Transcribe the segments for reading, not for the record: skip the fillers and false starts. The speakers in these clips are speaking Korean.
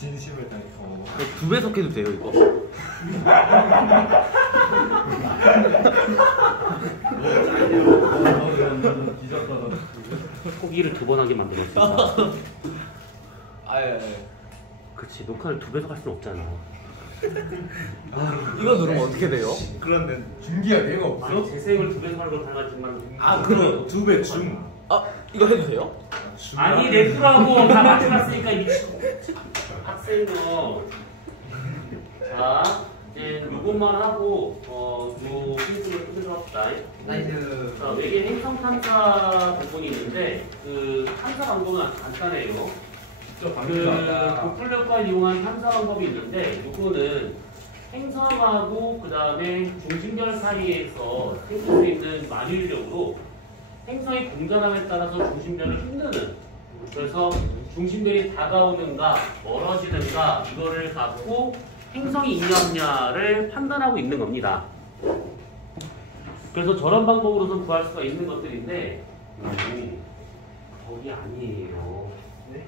진심을 다해. 2배속 해도 돼요 이거? 포기를 2번 하게 만들었어. 아예. 그치, 녹화를 2배속 할 수는 없잖아. 이거 누르면 어떻게 돼요? 그런데 중기가 내가 아니, 없어? 재생을 2배속 하는 걸 달라지만. 아 그럼 2배 중. 아 이거 해도 돼요? 아니, 렉프라고 다 맞춰놨으니까 미친 학생요. 자, 이제 요것만 하고, 요 힌트를 끄도록 합시다. 나이스. 자, 외계 행성 탐사 부분이 있는데, 그 탐사 방법은 간단해요. 도플러과를 이용한 탐사 방법이 있는데, 요거는 행성하고 그 다음에 중심별 사이에서 생길 수 있는 만유인력으로 행성의 공전함에 따라서 중심별을 흔드는, 그래서 중심별이 다가오는가 멀어지는가 이거를 갖고 행성이 있냐 없냐를 판단하고 있는 겁니다. 그래서 저런 방법으로서 구할 수가 있는 것들인데 거기 아니에요. 네?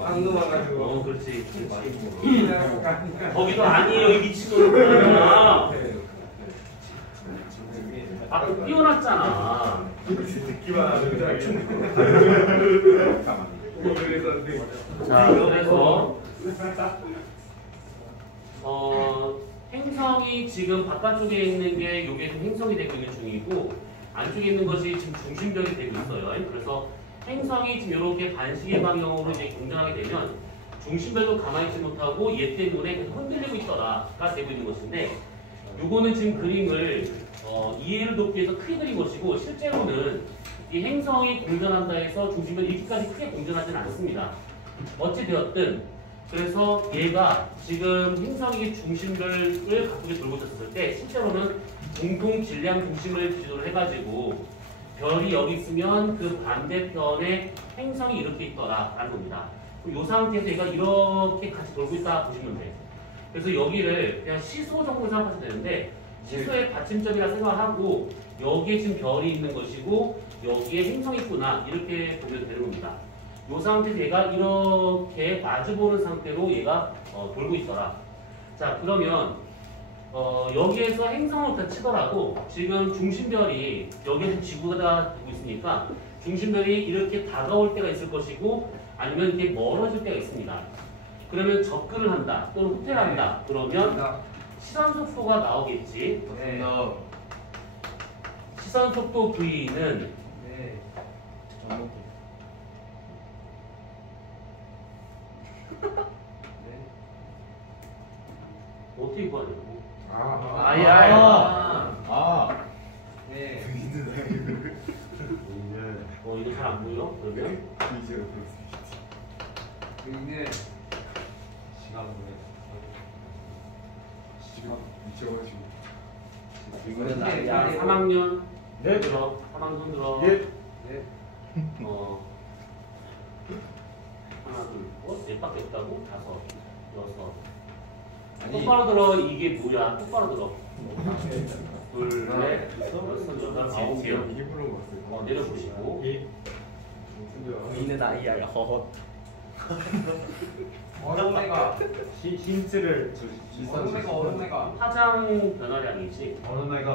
방금 와가지고. 그렇지. 거기도 아니에요, 이 미친놈아. 아, 띄워놨잖아. 듣기만 하면 자, 그래서 행성이 지금 바깥쪽에 있는 게 이게 지금 행성이 되고 있는 중이고 안쪽에 있는 것이 지금 중심별이 되고 있어요. 그래서 행성이 지금 이렇게 반시계 방향으로 이제 공전하게 되면 중심별도 가만히 있지 못하고 얘 때문에 계속 흔들리고 있더라가 되고 있는 것인데, 요거는 지금 그림을 이해를 돕기 위해서 크게 그린 것이고, 실제로는 이 행성이 공전한다 해서 중심별이 이렇게까지 크게 공전하지는 않습니다. 어찌되었든 그래서 얘가 지금 행성이 중심별을 갖고 돌고 있었을 때 실제로는 공통 질량 중심을 기준으로 해가지고 별이 여기 있으면 그 반대편에 행성이 이렇게 있더라라는 겁니다. 그럼 이 상태에서 얘가 이렇게 같이 돌고 있다 보시면 돼요. 그래서 여기를 그냥 시소 정도 생각하시면 되는데, 시소의 받침점이라 생각하고 여기에 지금 별이 있는 것이고 여기에 행성이 있구나 이렇게 보면 되는 겁니다. 이 상태에서 얘가 이렇게 마주보는 상태로 얘가 돌고 있더라. 자, 그러면 여기에서 행성을 다 치더라도 지금 중심별이 여기에서 지구가 되고 있으니까 중심별이 이렇게 다가올 때가 있을 것이고 아니면 이렇게 멀어질 때가 있습니다. 그러면 접근을 한다 또는 후퇴를 한다. 그러면 시선 속도가 나오겠지. 네. 시선 속도 V는 네. 어떻게 구하냐고. 네. 이거 잘 안 보여? 그러면? 여기는 이거는 야, 3학년 네. 들어. 3학년 손 들어. 예. 네. 하나, 둘, 넷 밖에 없다고? 5, 6. 아니. 똑바로 들어. 이게 뭐야? 똑바로 들어. 둘, 넷, 여섯, 지요. 일부러 왔어요. 내려보시고. 있는 아이야. 얼음내가 힌트를 얼음내가 파장 변화량이지. 어느 애가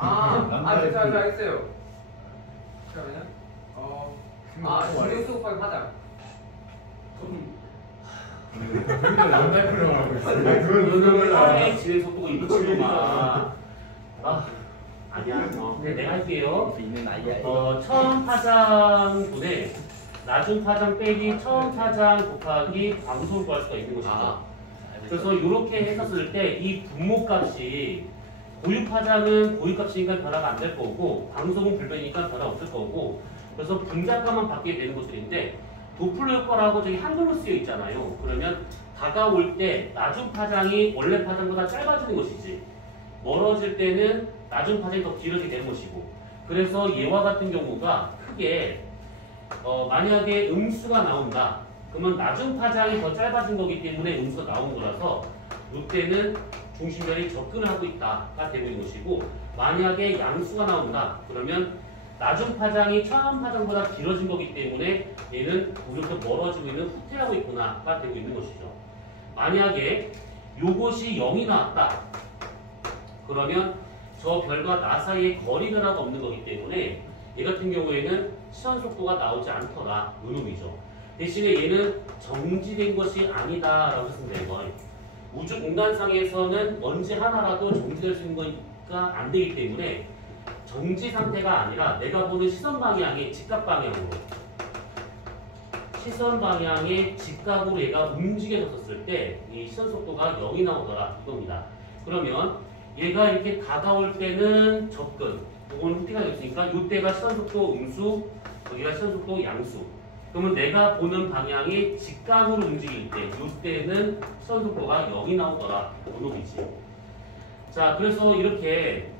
자 했어요. 잠깐만요. 진행 수업하기 하자. 남달프를 하고 있어요. 사람의 진행 속도가 이 미친놈아. 아니야. 근데 내가 할게요. 있는 아이야. 처음 파장분에 나중 파장 빼기 처음 파장 곱하기 광속을 구할 수가 있는 것이죠. 그래서 이렇게 했었을 때 이 분모값이 고유 파장은 고유 값이니까 변화가 안 될 거고 광속은 불변이니까 변화 없을 거고, 그래서 분자값만 바뀌게 되는 것들인데, 도플러 효과라고 저기 한글로 쓰여 있잖아요. 그러면 다가올 때 나중 파장이 원래 파장보다 짧아지는 것이지, 멀어질 때는 나중 파장이 더 길어지게 되는 것이고, 그래서 얘와 같은 경우가 크게 만약에 음수가 나온다. 그러면 나중 파장이 더 짧아진 거기 때문에 음수가 나온 거라서 이때는 중심별이 접근을 하고 있다가 되고 있는 것이고, 만약에 양수가 나온다. 그러면 나중 파장이 처음 파장보다 길어진 거기 때문에 얘는 오히려 멀어지고 있는 후퇴하고 있구나가 되고 있는 것이죠. 만약에 요것이 0이 나왔다. 그러면 저 별과 나 사이에 거리 변화가 없는 거기 때문에 얘 같은 경우에는 시선 속도가 나오지 않더라. 요놈이죠. 대신에 얘는 정지된 것이 아니다라고 했으면 되는 거예요. 우주 공간상에서는 먼지 하나라도 정지될 수 있는 거니까 안 되기 때문에 정지 상태가 아니라 내가 보는 시선 방향의 직각 방향으로 시선 방향의 직각으로 얘가 움직여졌을 때 이 시선 속도가 0이 나오더라 이겁니다. 그러면 얘가 이렇게 다가올 때는 접근, 이건 후퇴가 됐으니까 이때가 시선 속도 음수, 여기가 시선 속도 양수. 그러면 내가 보는 방향이 직각으로 움직일 때 이때는 시선 속도가 0이 나오더라 이놈이지. 자, 그래서 이렇게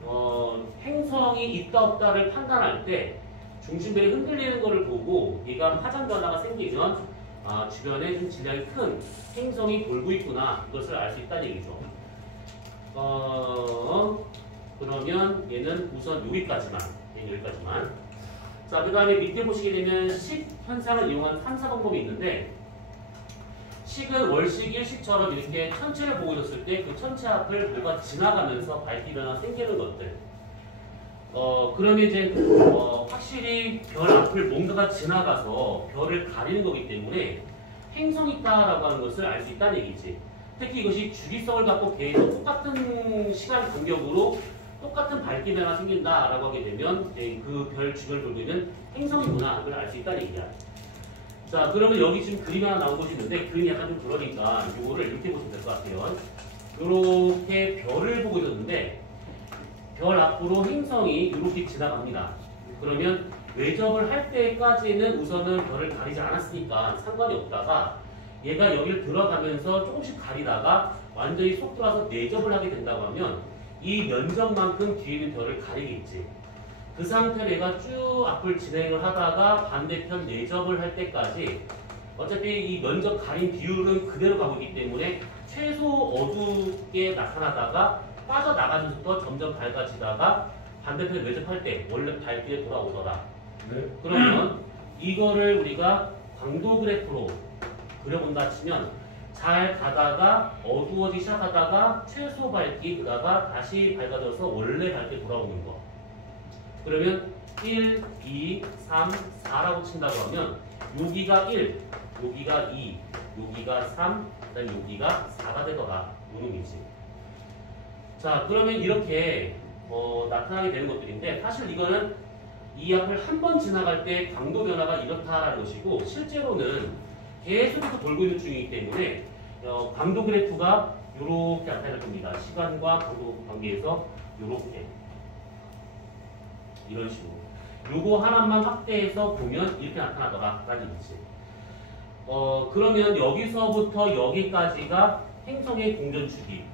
행성이 있다 없다를 판단할 때 중심별이 흔들리는 것을 보고 얘가 파장 변화가 생기면 주변에 좀 질량이 큰 행성이 돌고 있구나 이것을 알 수 있다는 얘기죠. 그러면 얘는 우선 여기까지만. 자, 그 다음에 밑에 보시게 되면 식 현상을 이용한 탐사 방법이 있는데 식은 월식, 일식처럼 이렇게 천체를 보고 있었을 때 그 천체 앞을 뭐가 지나가면서 밝기 변화 생기는 것들. 그러면 이제 확실히 별 앞을 뭔가가 지나가서 별을 가리는 거기 때문에 행성이 있다라고 하는 것을 알 수 있다는 얘기지. 특히 이것이 주기성을 갖고 계속 똑같은 시간 간격으로 똑같은 밝기 변화가 생긴다라고 하게 되면 그 별 주변을 돌고 있는 행성이구나 그걸 알 수 있다는 얘기야. 자, 그러면 여기 지금 그림이 하나 나온 곳이 있는데 그림이 약간 좀 그러니까 이거를 이렇게 보시면 될 것 같아요. 이렇게 별을 보고 있었는데 별 앞으로 행성이 이렇게 지나갑니다. 그러면 외접을 할 때까지는 우선은 별을 가리지 않았으니까 상관이 없다가 얘가 여기를 들어가면서 조금씩 가리다가 완전히 속 들어와서 내접을 하게 된다고 하면 이 면적만큼 뒤에 있는 별을 가리겠지. 그 상태로 얘가 쭉 앞을 진행을 하다가 반대편 내접을 할 때까지 어차피 이 면적 가린 비율은 그대로 가고 있기 때문에 최소 어둡게 나타나다가 빠져나가면서부터 점점 밝아지다가 반대편 외접할 때 원래 밝기에 돌아오더라. 네. 그러면 이거를 우리가 광도 그래프로 그려본다 치면 잘 가다가 어두워지기 시작하다가 최소 밝기 그다가 다시 밝아져서 원래 밝게 돌아오는 거. 그러면 1, 2, 3, 4라고 친다고 하면 여기가 1, 여기가 2, 여기가 3, 그 다음에 여기가 4가 되더라. 요놈이지. 자, 그러면 이렇게 나타나게 되는 것들인데 사실 이거는 이 앞을 한 번 지나갈 때 강도 변화가 이렇다라는 것이고 실제로는 계속해서 돌고 있는 중이기 때문에 강도 그래프가 이렇게 나타날 겁니다. 시간과 강도 관계에서 이렇게 이런 식으로 요거 하나만 확대해서 보면 이렇게 나타나더라라는 얘기지. 그러면 여기서부터 여기까지가 행성의 공전 주기.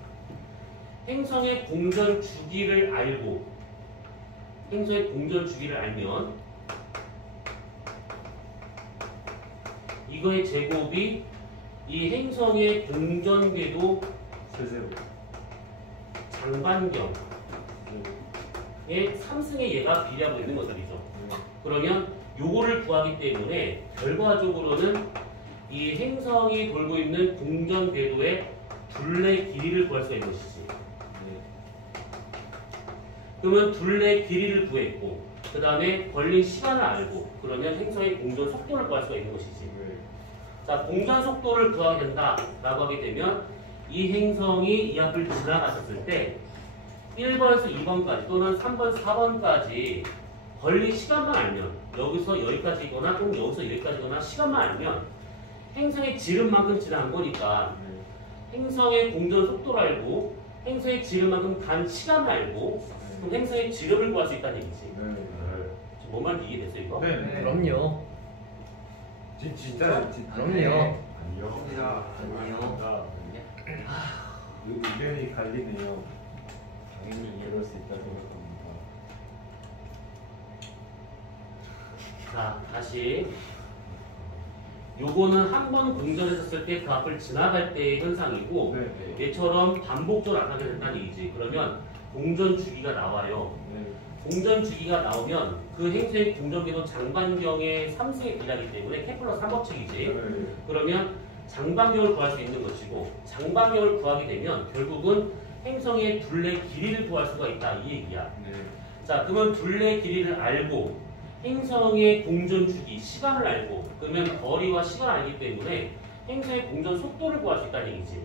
행성의 공전 주기를 알고 행성의 공전 주기를 알면 이거의 제곱이 이 행성의 공전 궤도 세세로. 장반경의 3승의 얘가 비례하고 있는 것들이죠. 그러면 요거를 구하기 때문에 결과적으로는 이 행성이 돌고 있는 공전 궤도의 둘레 길이를 구할 수 있는 것이지. 그러면 둘레 길이를 구했고 그 다음에 걸린 시간을 알고 그러면 행성의 공전 속도를 구할 수가 있는 것이지. 자, 공전 속도를 구하게 된다라고 하게 되면 이 행성이 이 앞을 지나갔었을 때 1번에서 2번까지 또는 3번, 4번까지 걸린 시간만 알면 여기서 여기까지거나 또는 여기서 여기까지거나 시간만 알면 행성의 지름만큼 지나간 거니까 행성의 공전 속도를 알고 행성의 지름만큼 간 시간을 알고 그럼 행성의 지름을 구할 수 있다는 얘기지. 지금 뭔 말인지 이해됐어요 이거? 네. 그럼요. 진짜 그럼요. 아니요. 아니요. 의견이 갈리네요. 당연히 이해할 수 있다고 생각합니다. 자, 다시 요거는 한 번 공전했었을 때 그 앞을 지나갈 때의 현상이고 네. 얘처럼 반복적으로 나타나게 된다는 얘기지. 그러면 공전 주기가 나와요. 네. 공전 주기가 나오면 그 행수의 공전궤도 장반경의 3승의 비례하기 때문에 케플러 3법칙이지. 그러면 장반경을 구할 수 있는 것이고 장반경을 구하게 되면 결국은 행성의 둘레 길이를 구할 수가 있다 이 얘기야. 자, 그러면 둘레 길이를 알고 행성의 공전 주기 시간을 알고 그러면 거리와 시간을 알기 때문에 행성의 공전 속도를 구할 수 있다는 얘기지.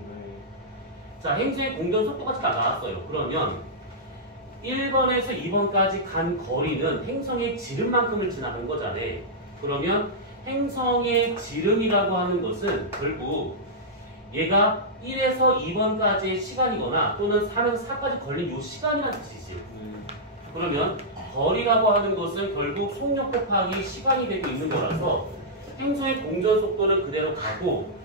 자, 행성의 공전 속도가 다 나왔어요. 그러면 1번에서 2번까지 간 거리는 행성의 지름만큼을 지나간 거잖아. 그러면 행성의 지름이라고 하는 것은 결국 얘가 1에서 2번까지의 시간이거나 또는 3에서 4까지 걸린 이 시간이라는 뜻이지. 그러면 거리라고 하는 것은 결국 속력 곱하기 시간이 되고 있는 거라서 행성의 공전 속도는 그대로 가고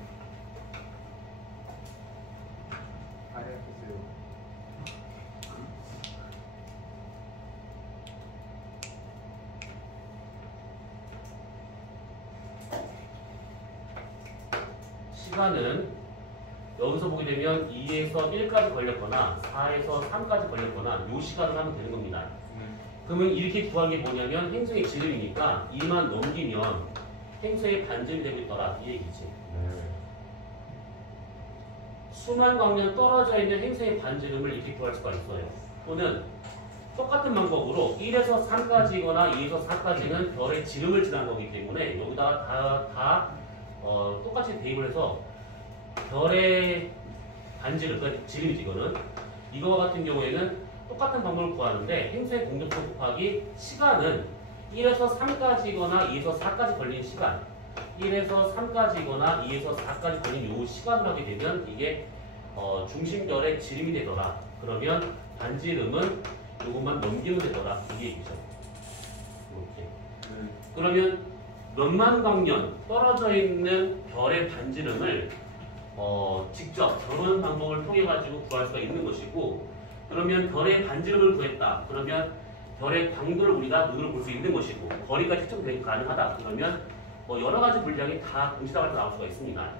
시간은 여기서 보게 되면 2에서 1까지 걸렸거나 4에서 3까지 걸렸거나 이 시간을 하면 되는 겁니다. 그러면 이렇게 구한 게 뭐냐면 행성의 지름이니까 2만 넘기면 행성의 반지름이 되고 있더라 이 얘기지. 수만 광년 떨어져 있는 행성의 반지름을 이렇게 구할 수가 있어요. 또는 똑같은 방법으로 1에서 3까지거나 2에서 4까지는 별의 지름을 지난 거기 때문에 여기다가 똑같이 대입을 해서 별의 반지름, 그러니까 지름이지 이거는. 이거와 같은 경우에는 똑같은 방법을 구하는데 행성의 공전속 곱하기 시간은 1에서 3까지거나 2에서 4까지 걸린 시간 1에서 3까지거나 2에서 4까지 걸린 이 시간을 하게 되면 이게 중심별의 지름이 되더라. 그러면 반지름은 요것만 넘기면 되더라. 이게 얘기죠. 이렇게. 그러면 몇만 광년 떨어져 있는 별의 반지름을 직접 저런 방법을 통해 가지고 구할 수가 있는 것이고, 그러면 별의 반지름을 구했다. 그러면 별의 광도를 우리가 눈으로 볼 수 있는 것이고 거리가 측정되기 가능하다. 그러면 여러 가지 분량이 다 동시다발 나올 수가 있습니다.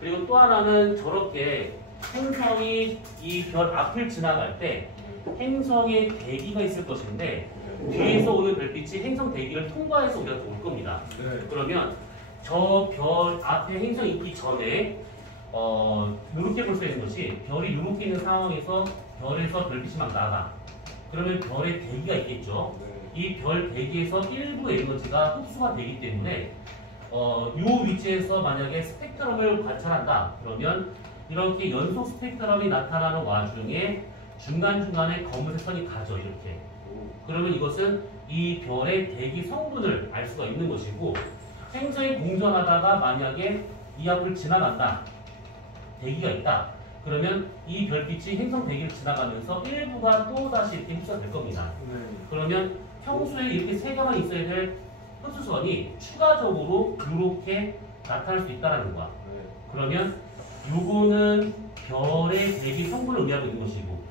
그리고 또 하나는 저렇게 행성이 이 별 앞을 지나갈 때 행성의 대기가 있을 것인데 뒤에서 오는 별빛이 행성 대기를 통과해서 우리가 올 겁니다. 그러면 저 별 앞에 행성이 있기 전에 이렇게 볼 수 있는 것이 별이 이렇게 있는 상황에서 별에서 별빛이 막 나가. 그러면 별의 대기가 있겠죠. 이 별 대기에서 일부 에너지가 흡수가 되기 때문에 이 위치에서 만약에 스펙트럼을 관찰한다. 그러면 이렇게 연속 스펙트럼이 나타나는 와중에 중간중간에 검은색 선이 가죠. 이렇게. 그러면 이것은 이 별의 대기 성분을 알 수가 있는 것이고, 행성이 공전하다가 만약에 이 앞을 지나간다. 대기가 있다. 그러면 이 별빛이 행성 대기를 지나가면서 일부가 또다시 이렇게 흡수가 될 겁니다. 그러면 평소에 이렇게 세 개만 있어야 될 흡수선이 추가적으로 이렇게 나타날 수 있다는 거야. 그러면 요거는 별의 대기 성분을 의미하고 있는 것이고,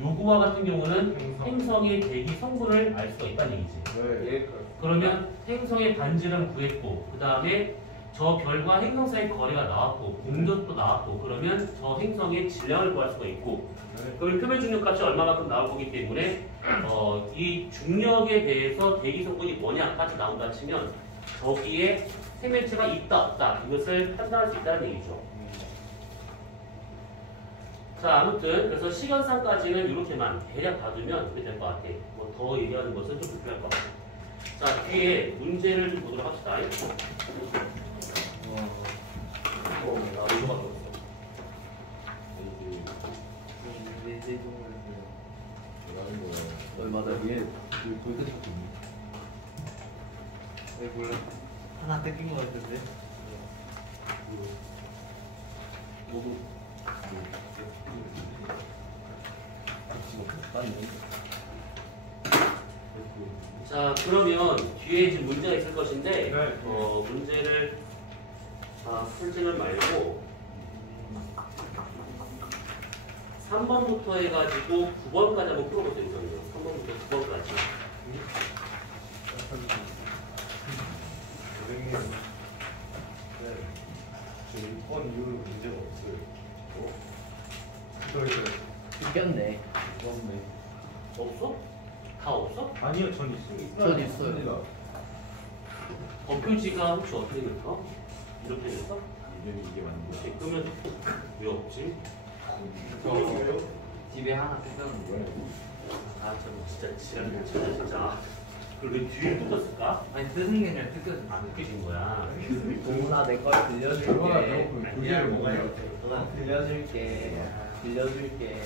요거와 같은 경우는 행성의 대기 성분을 알 수가 있다는 얘기지. 그러면 행성의 반지름 구했고, 그 다음에 저 별과 행성 사이의 거리가 나왔고, 공전도 나왔고, 그러면 저 행성의 질량을 구할 수가 있고, 그러면 표면 중력값이 얼마만큼 나올 거기 때문에 이 중력에 대해서 대기 성분이 뭐냐까지 나온다 치면 저기에 생명체가 있다 없다 이것을 판단할 수 있다는 얘기죠. 자, 아무튼 그래서 시간상까지는 이렇게만 대략 봐두면 그게 될 것 같아. 뭐 더 얘기하는 것은 좀 불필요할 것 같아. 자, 뒤에 문제를 좀 보도록 합시다. 이거가 없어. 맞아. 얘 거기까지 갖고 있네. 왜 몰라? 하나 뺏긴 것 같은데. 모두. 자, 그러면 뒤에 지금 문제가 있을 것인데 문제를 풀지는 말고 3번부터 해가지고 9번까지 한번 풀어보세요. 3번부터 9번까지. 선생님, 지금 6번 이후로 문제가 없어요. 이겼네. 없네. 없어? 다 없어? 아니요, 전 있어요. 전 있어요. 범표지가 혹시 어떻게 될까? 이렇게 될까? 이게 맞는 오케이, 그러면 왜 없지? 집에 하나 뜯었는데. 아, 저 진짜 지랄이야, 진짜. 그걸 왜 뒤에 뜯었을까? 아니 뜯은 게 아니라 뜯겼어. 안 느껴진 거야. 동훈아 내 걸 들려줄게. 그게 뭐가요? 동훈아 들려줄게. 들려줄게.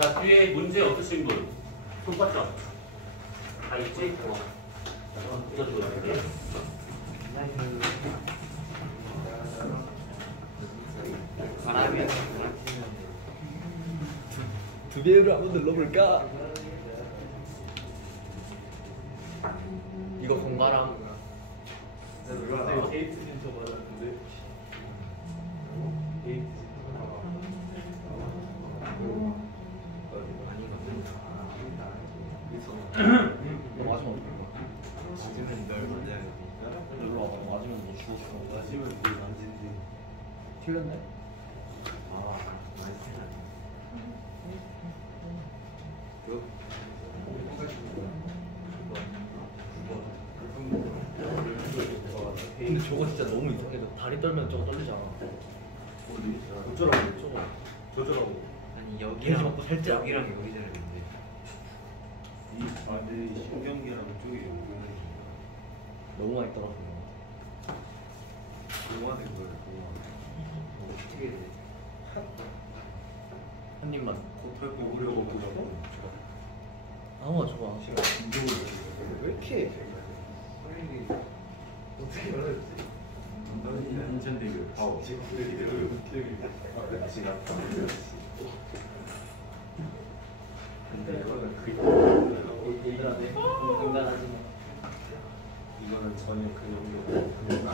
자, 뒤에 문제 없으신 분? 손 뻗죠? 다 있지? 이것도 이렇게. 바람이 두 개를 한번 눌러볼까? 이거 동가랑 데이트 신청 받았는데. 데이트 맞으면 맞으면 널 맞아야 돼. 일로 와봐. 맞으면 너 죽었어. 마시면 물 만진지. 틀렸네? 아, 많이 틀렸네. 근데 저거 진짜 너무 이상해. 너 다리 떨면 저거 떨리잖아. 조절하고. 저거. 조절하고. 아니 돼지 먹고 살짝. 여기랑 여기잖아 근데. 내 신경계랑 쪽이 연결돼. 너무 많이 떨어져. 동화된 거예요, 동화. 어떻게 돼? 한 입만. 고탈 먹으려고 그러고. 아무 좋아. 왜 이렇게? 어떻게 알았지? 인천대교 파워. 지금 근데 이거는 얘들아 내 공간하지 마. 이거는 전혀 그 정도 그냥 안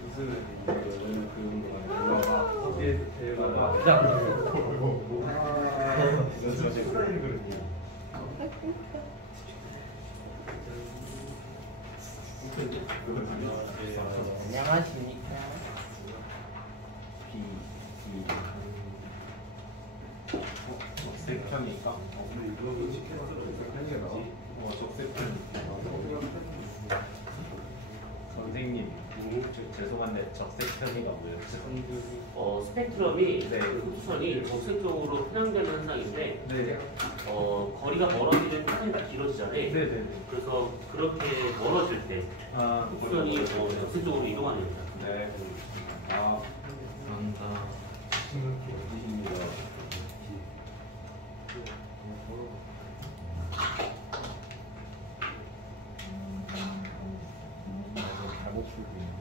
무슨 이거는 그 정도가 아니라 거기에서 대화가 안녕하십니까. 적색편이니까 근데 이거 적색편이가 적색편 선생님 죄송한데 적색편이가 뭐예요? 스펙트럼이 네. 그 흡선이 적색적으로 편향되는 현상인데 네. 거리가 멀어지면 편향이 길어지잖아요. 네네네. 그래서 그렇게 멀어질 때 아, 흡선이 적색적으로 이동하는 거죠. 네. 아, 감사합니다. 어디십니다. 잘못 풀고 있는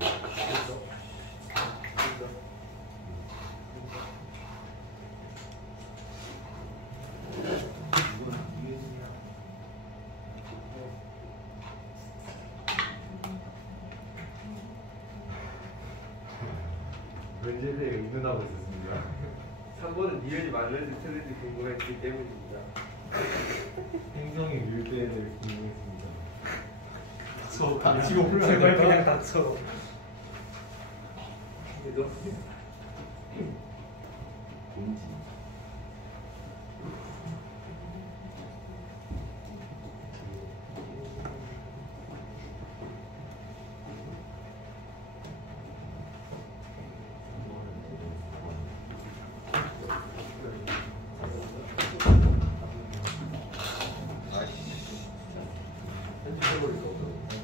문제들이 의논하고 있었습니다. 3번은 니은이 맞는지 틀린지 궁금했기 때문입니다. 행성의 뮤대에 대해 궁금했습니다. 닥치고 풀면 제발 그냥 닥쳐. 너 공지.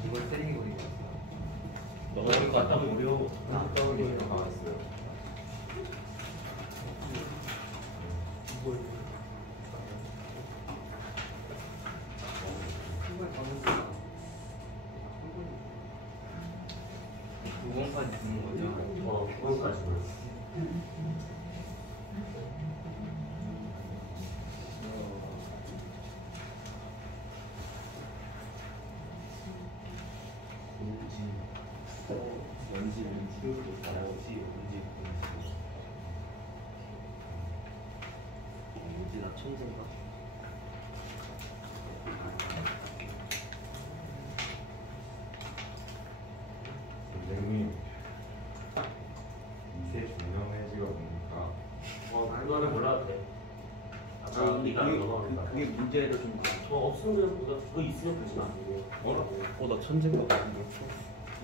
이걸 때리는 거니까. 너가 될것 같다고. 무료 다운로드 나왔어요. 두 번까지 듣는 거죠. 그것까지만. 연지 연지 나오지 연지 뭐지 나 천재인가? 선생님, 이세 중요한 해지가 뭡니까? 그거는 몰라도 돼. 네가 넘어간다. 그게 문제를 좀. 없으면 그거 있으면 그러지 마. 나 천재인가 봐.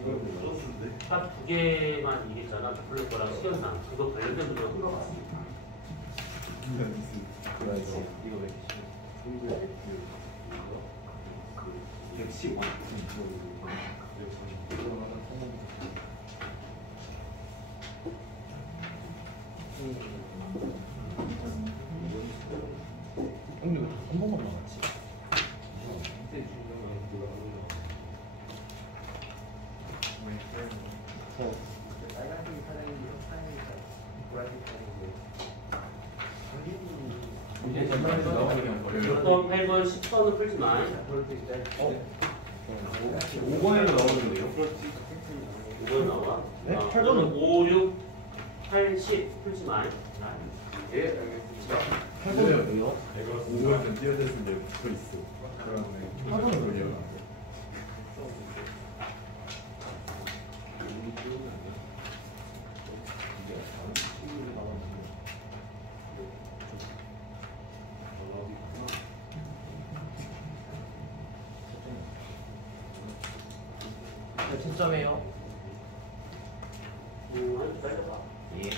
이거 썼는데. 딱 두 개만 이겼잖아. 플랫 거랑 시연상. 그거 관련된 부분 흘러가. 이거 왜 이렇게 115. 형님 왜한 번만 나갔지? 빨간색이 사장인데 사장이니까 보라색 사장인데. 6번, 8번, 10번은 풀지 마. 5번에도 나오는데요? 5번 나와. 네? 8번은 5, 6, 8, 10 풀지 마. 예, 알겠습니다. 8번은 왜요? 내가 5번에 뛰어댔는데 붙어 있어. 그러네. 8번은 왜요? 몇 점이에요? 한번 빨려봐. 예.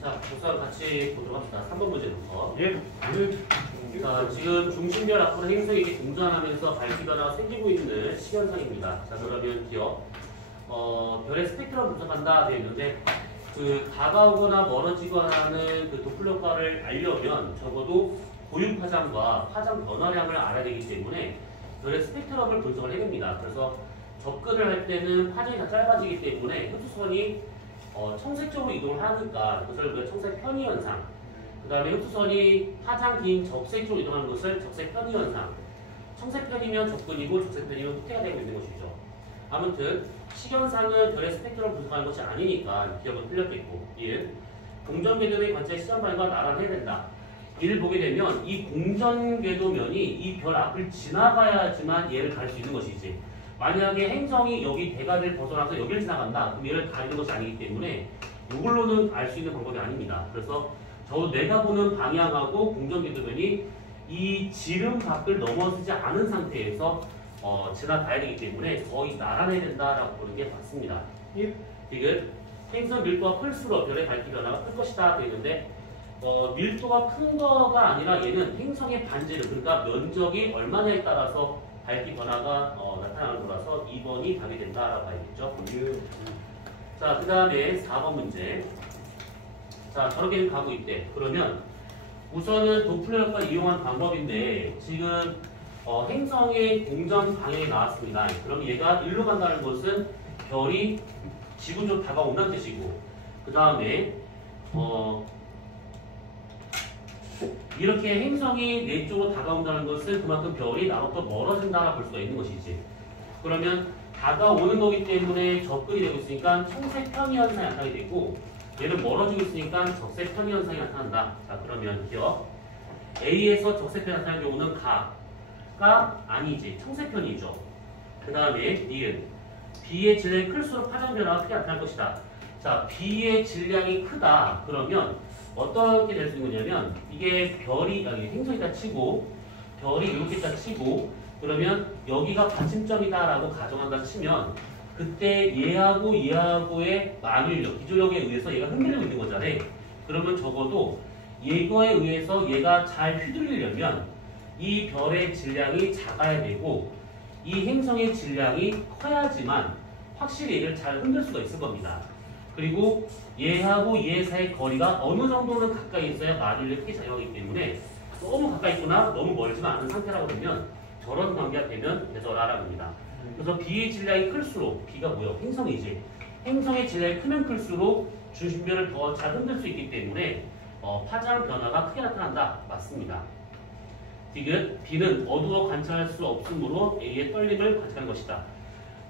자, 우선 같이 보도록 합시다. 3번 문제부터. 예. 자, 지금 중심별 앞으로 행성이 이렇게 공전하면서 밝기 변화가 생기고 있는 시현상입니다. 자, 그러면 기억. 별의 스펙트럼 분석한다 되어 있는데 그 다가오거나 멀어지거나 하는 그 도플러 효과를 알려면 적어도 고유 파장과 파장 변화량을 알아야 되기 때문에 별의 스펙트럼을 분석을 해야 됩니다. 그래서 접근을 할 때는 파장이 다 짧아지기 때문에 흡수선이 청색적으로 이동을 하니까 그것을 우리가 청색 편의 현상. 그 다음에 흡수선이 파장 긴 적색쪽으로 이동하는 것을 적색 편의 현상. 청색 편이면 접근이고 적색 편이면 후퇴가 되고 있는 것이죠. 아무튼 시견상은 별의 스펙트럼 분석하는 것이 아니니까 기억은 틀렸겠고 1. 공전궤도의 관찰 시간반과 나란히 해야 된다. 1을 보게 되면 이 공전궤도면이 이 별 앞을 지나가야지만 얘를 갈 수 있는 것이지. 만약에 행성이 여기 대각을 벗어나서 여기를 지나간다. 그럼 얘를 가리는 것이 아니기 때문에 이걸로는 알 수 있는 방법이 아닙니다. 그래서 내가 보는 방향하고 공전궤도면이 이 지름 밖을 넘어서지 않은 상태에서 지나가야 되기 때문에 거의 나란해야 된다라고 보는 게 맞습니다. 이건 행성 밀도가 클수록 별의 밝기 변화가 클 것이다 되어 있는데 밀도가 큰 거가 아니라 얘는 행성의 반지름 그러니까 면적이 얼마냐에 따라서 밝기 변화가 나타나는 거라서 2번이 답이 된다라고 봐야겠죠. 자, 그 다음에 4번 문제. 자, 저렇게 가고 있대. 그러면 우선은 도플러 효과 이용한 방법인데 지금 행성의 공전 방향이 나왔습니다. 그럼 얘가 일로 간다는 것은 별이 지구 쪽 다가온다는 뜻이고 그 다음에 이렇게 행성이 내 쪽으로 다가온다는 것은 그만큼 별이 나로부터 멀어진다라고 볼 수가 있는 것이지. 그러면 다가오는 거기 때문에 접근이 되고 있으니까 청색 편의 현상이 나타나게 되고 얘는 멀어지고 있으니까 적색 편의 현상이 나타난다. 자, 그러면 기억. A에서 적색 편이 나타나는 경우는 가가 아니지. 청색 편이죠. 그 다음에 니은 B의 질량이 클수록 파장 변화가 크게 나타날 것이다. 자, B의 질량이 크다. 그러면 어떻게 될 수 있는 거냐면 이게 별이 행성이다 치고 별이 이렇게 있다 치고 그러면 여기가 받침점이다 라고 가정한다 치면 그때 얘하고 얘하고의 만유인력, 기조력에 의해서 얘가 흔들리고 있는 거잖아요. 그러면 적어도 얘거에 의해서 얘가 잘 휘둘리려면 이 별의 질량이 작아야 되고 이 행성의 질량이 커야지만 확실히 얘를 잘 흔들 수가 있을 겁니다. 그리고 얘하고 얘 사이의 거리가 어느 정도는 가까이 있어야 만유인력이 크게 작용하기 때문에 너무 가까이 있거나 너무 멀지만 않은 상태라고 되면 저런 관계가 되면 되져라라고 합니다. 그래서 B의 질량이 클수록 B가 뭐예요? 행성이지. 행성의 질량이 크면 클수록 중심별을 더 잘 흔들 수 있기 때문에 파장 변화가 크게 나타난다. 맞습니다. 디귿 B는 어두워 관찰할 수 없으므로 A의 떨림을 관찰한 것이다.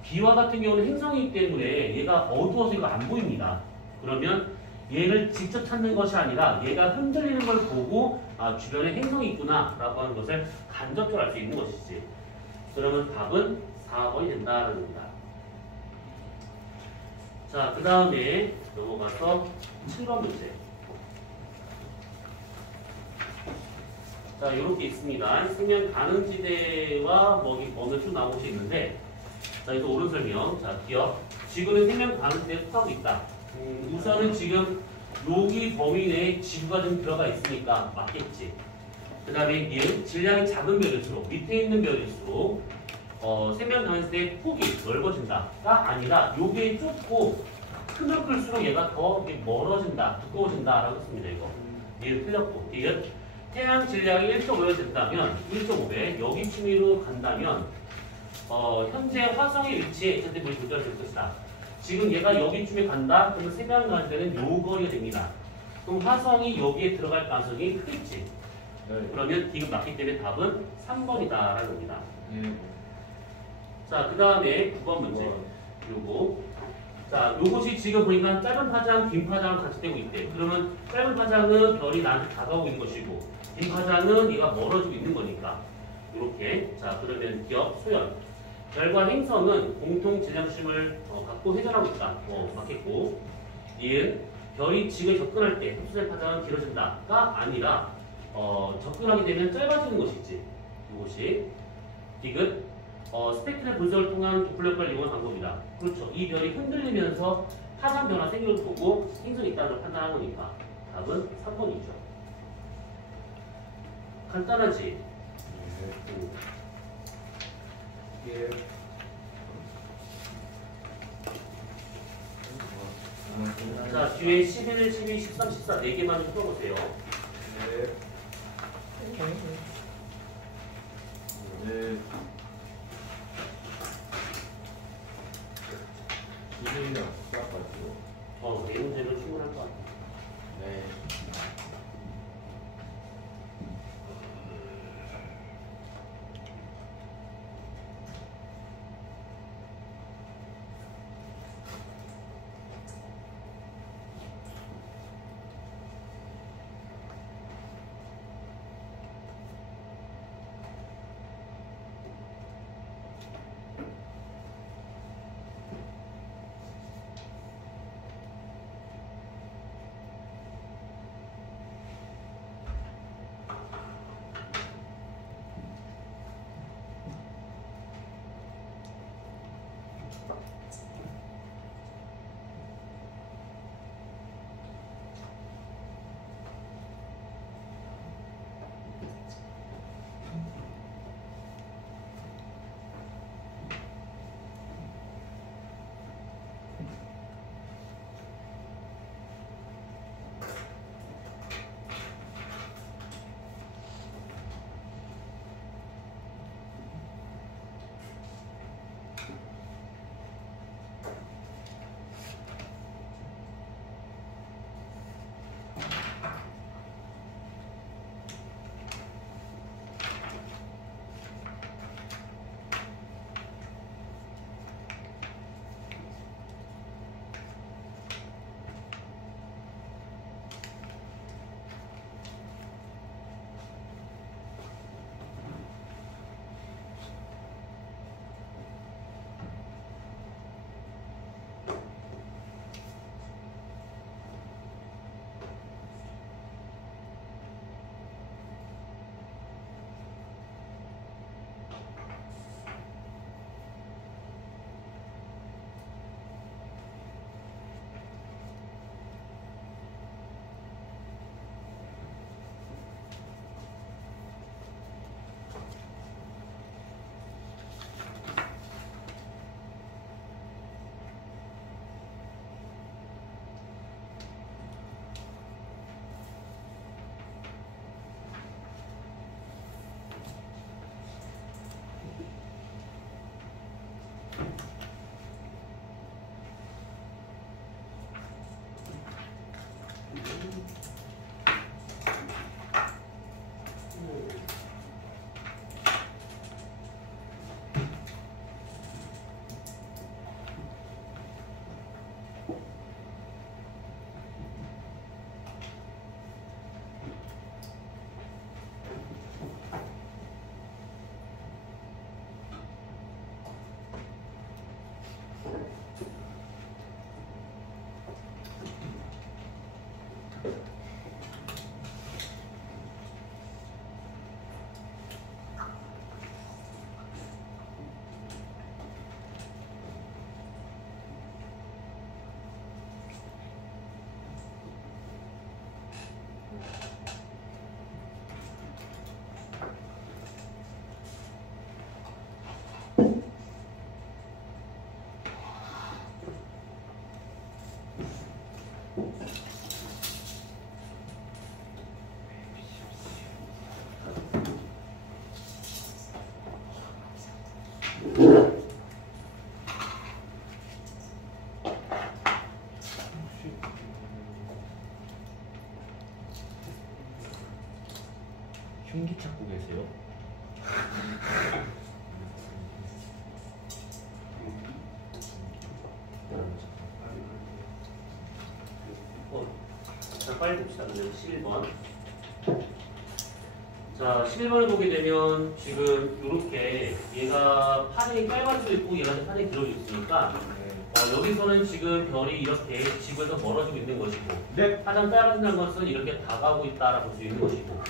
B와 같은 경우는 행성이기 때문에 얘가 어두워서 이거 안 보입니다. 그러면 얘를 직접 찾는 것이 아니라 얘가 흔들리는 걸 보고 아, 주변에 행성이 있구나 라고 하는 것을 간접적으로 알 수 있는 것이지. 그러면 답은 4번이 된다는 겁니다. 자, 그 다음에 넘어가서 7번 문제. 자, 이렇게 있습니다. 생명 가능지대와 뭐 어느 쭉 나온 곳이 있는데, 자, 이거 오른 설명. 자, 기억. 지구는 생명 가능지대에 속하고 있다. 우선은 지금 여기 범위 내에 지구가 좀 들어가 있으니까 맞겠지. 그 다음에 니은 질량이 작은 별일수록 밑에 있는 별일수록 생명 가능지대의 폭이 넓어진다가 아니라 요게 좁고 크면 클수록 얘가 더 이렇게 멀어진다, 두꺼워진다 라고 했습니다. 이거 니은 틀렸고 니은 태양 질량이 1.5배 된다면 1.5배 여기 층위로 간다면 현재 화성의 위치에 전대물이 조절될 것이다. 지금 얘가 여기쯤에 간다? 그러면 생명 가능지대는 요 거리가 됩니다. 그럼 화성이 여기에 들어갈 가능성이 크겠지. 네. 그러면 디귿 맞기 때문에 답은 3번이다라는 겁니다. 예. 자, 그 다음에 9번 문제. 요거. 자, 요것이 지금 보니까 짧은 파장, 긴 파장을 같이 떼고 있대. 그러면 짧은 파장은 별이 나한테 다가오고 있는 것이고, 긴 파장은 얘가 멀어지고 있는 거니까. 이렇게. 자, 그러면 기억, 소연. 별과 행성은 공통 질량심을 갖고 회전하고 있다. 맞겠고. 이은 별이 지구에 접근할 때 흡수된 파장은 길어진다가 아니라 접근하게 되면 짧아지는 것이지. 이것이 디귿 스펙트럴 분석을 통한 도플러 효과를 이용한 방법이다. 그렇죠. 이 별이 흔들리면서 파장 변화 생기를 보고 행성이 있다는 걸 판단한 거니까 답은 3번이죠. 간단하지? 예. 자, 뒤에 11, 12, 13, 14 4개만 좀 풀어보세요. 네. 네. 이름이랑 깎아가지고. 이 문제는 충분할 것 같아요. 네. 흉기 찾고 계세요? 자, 빨리 봅시다. 11번. 자, 11번을 보게 되면 지금 이렇게 얘가 판이 짧아지고 있고 얘가 판이 길어지고 있으니까 여기서는 지금 별이 이렇게 지구에서 멀어지고 있는 것이고 네. 가장 짧아진다는 것은 이렇게 다가오고 있다라고 볼 수 있는 것이고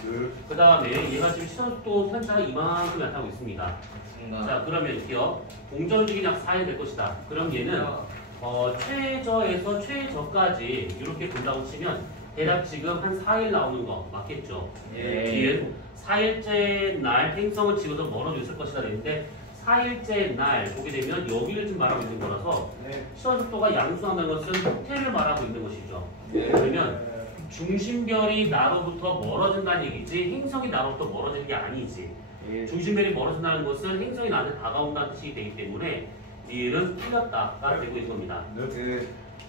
그 다음에 얘가 지금 시선속도 편차가 이만큼 나타나고 있습니다. 자, 그러면 기억 공전주기 약 4일 될 것이다. 그럼 얘는 최저에서 최저까지 이렇게 본다고 치면 대략 지금 한 4일 나오는 거 맞겠죠? 뒤에 4일째 날 행성은 지구에서 멀어져 있을 것이다 했는데 4일째 날 보게 되면 여기를 좀 말하고 있는 거라서 시선 속도가 양수한다는 것은 호텔을 말하고 있는 것이죠. 그러면 중심별이 나로부터 멀어진다는 얘기지 행성이 나로부터 멀어지는 게 아니지. 중심별이 멀어진다는 것은 행성이 나한테 다가온다는 뜻이 되기 때문에 이 일은 틀렸다가 되고 있는 겁니다.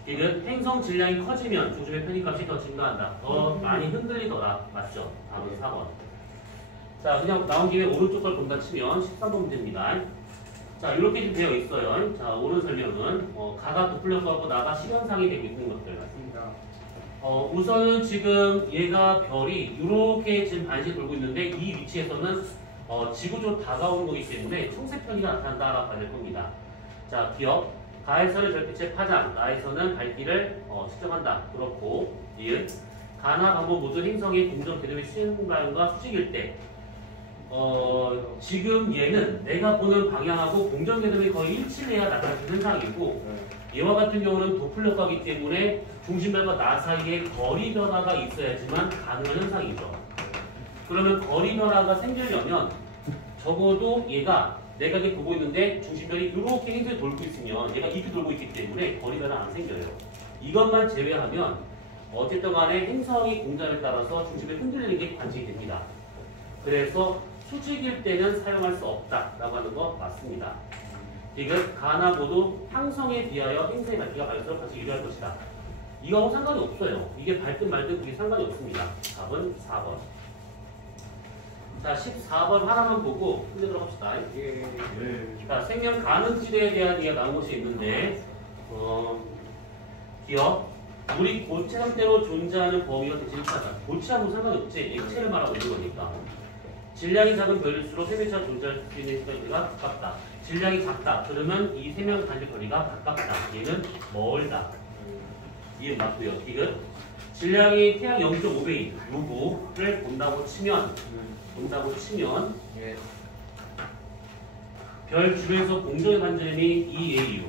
이는 행성 질량이 커지면 중심의 편입값이 더 증가한다. 더 많이 흔들리더라. 맞죠? 다음은 4번. 자, 그냥 나온 김에 오른쪽 걸 본다 치면 13번 문제입니다. 자, 이렇게 좀 되어 있어요. 자, 오른 설명은 가가 도플러하고 나가 시간상이 되고 있는 것들 같습니다. 우선은 지금 얘가 별이 이렇게 지금 반씩 돌고 있는데 이 위치에서는 지구 쪽 다가오는 거기 때문에 청색 편이가 나타난다라고 봐야 될 겁니다. 자, 기억. 가에서는 별빛의 파장, 나에서는 밝기를 측정한다. 그렇고, 이은 가나 방법 모두 행성의 공전 궤도의 수직방향과 수직일 때 지금 얘는 내가 보는 방향하고 공전 궤도이 거의 일치해야 나타나는 현상이고 얘와 같은 경우는 도플러가기 때문에 중심별과 나 사이에 거리 변화가 있어야지만 가능한 현상이죠. 그러면 거리 변화가 생기려면 적어도 얘가 내가 이렇게 보고 있는데 중심별이 이렇게 행성이 돌고 있으면 얘가 이렇게 돌고 있기 때문에 거리 변화 안 생겨요. 이것만 제외하면 어쨌든 간에 행성이 공전에 따라서 중심이 흔들리는 게 관측이 됩니다. 그래서 수직일 때는 사용할 수 없다라고 하는 거 맞습니다. 이건 가나 모두 항성에 비하여 행성의 밝기가 밝을수록 관측이 유리할 것이다. 이거하고 상관이 없어요. 이게 밝든 말든 그게 상관이 없습니다. 답은 4번. 자, 14번 하나만 보고 문제 들어갑시다. 자, 생명 가능지대에 대한 얘기가 나온 것이 있는데 기억. 물이 고체 상태로 존재하는 범위가 대체하다. 고체하고 상관이 없지. 액체를 말하고 있는 거니까. 질량이 작은 별일수록 생명체가 존재할 수 있는 거리가 가깝다. 질량이 작다. 그러면 이 생명 단위 거리가 가깝다. 얘는 멀다. 이해 맞고요. 이건 질량이 태양 0.5배인 요거를 본다고 치면 별 주변에서 공전의 반지름이 2AU.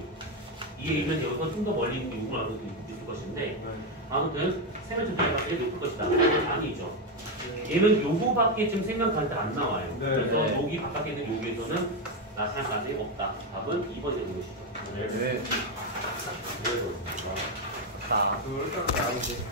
2AU면 여기서 좀 더 멀리 있는 요걸 알고 있을 것인데 아무튼 생명체 단위가 높을 것이다. 아니죠. 얘는 요거밖에 지금 생명 단위가 안 나와요. 그래서 여기 바깥에 있는 요기에서는 나타날 가능성이 없다. 답은 2번이 되는 것이죠. 네. 자, 그걸 딱 나오지.